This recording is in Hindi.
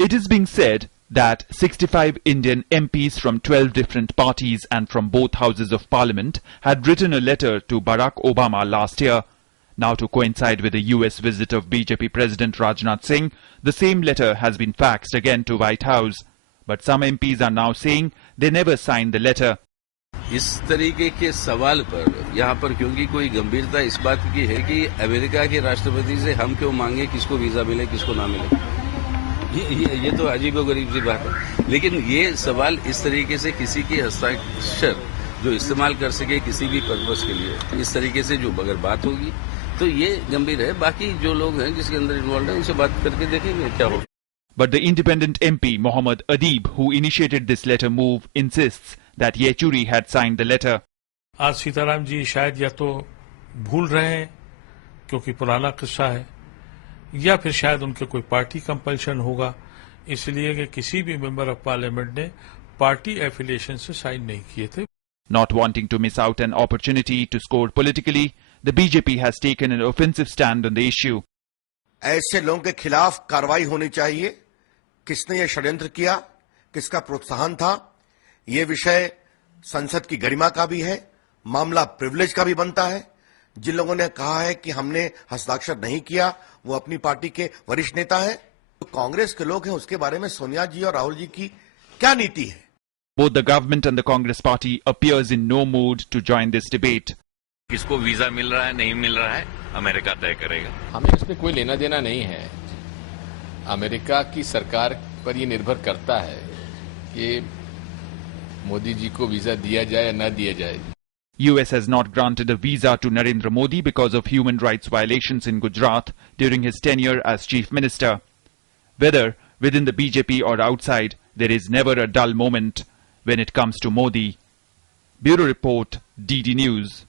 It is being said that 65 Indian MPs from 12 different parties and from both houses of parliament had written a letter to Barack Obama last year. Now, to coincide with the US visit of BJP President Rajnath Singh, the same letter has been faxed again to White House. But some MPs are now saying they never signed the letter. इस तरीके के सवाल पर यहाँ पर क्योंकि कोई गंभीरता इस बात की है कि अमेरिका के राष्ट्रपति से हम क्यों मांगे किसको वीजा मिले किसको ना मिले, ये तो अजीबोगरीब सी बात है। लेकिन ये सवाल इस तरीके से किसी के हस्ताक्षर जो इस्तेमाल कर सके किसी भी पर्पस के लिए, इस तरीके से जो अगर बात होगी तो ये गंभीर है। बाकी जो लोग हैं जिसके अंदर इन्वॉल्व है उनसे बात करके देखेंगे क्या होगा। But the independent MP Mohammad Adib, who initiated this letter move, insists that Yechuri had signed the letter. आज सीताराम जी शायद या तो भूल रहे हैं क्योंकि पुराना किस्सा है, या फिर शायद उनके कोई पार्टी कंपल्शन होगा, इसलिए कि किसी भी मेंबर ऑफ पार्लियामेंट ने पार्टी एफिलिएशन से साइन नहीं किए थे। Not wanting to miss out an opportunity to score politically, the BJP has taken an offensive stand on the issue. ऐसे लोगों के खिलाफ कार्रवाई होनी चाहिए। किसने यह षड्यंत्र किया, किसका प्रोत्साहन था, यह विषय संसद की गरिमा का भी है, मामला प्रिविलेज का भी बनता है। जिन लोगों ने कहा है कि हमने हस्ताक्षर नहीं किया वो अपनी पार्टी के वरिष्ठ नेता है। तो कांग्रेस के लोग हैं, उसके बारे में सोनिया जी और राहुल जी की क्या नीति है। Both the government and the Congress party appears in no mood to join this debate. किसको वीजा मिल रहा है नहीं मिल रहा है अमेरिका तय करेगा। हमें इसमें कोई लेना देना नहीं है। अमेरिका की सरकार पर यह निर्भर करता है कि मोदी जी को वीजा दिया जाए या न दिया जाए। US has not granted a visa to Narendra Modi because of human rights violations in Gujarat during his tenure as chief minister. Whether within the BJP or outside, there is never a dull moment when it comes to Modi. Bureau Report, DD News.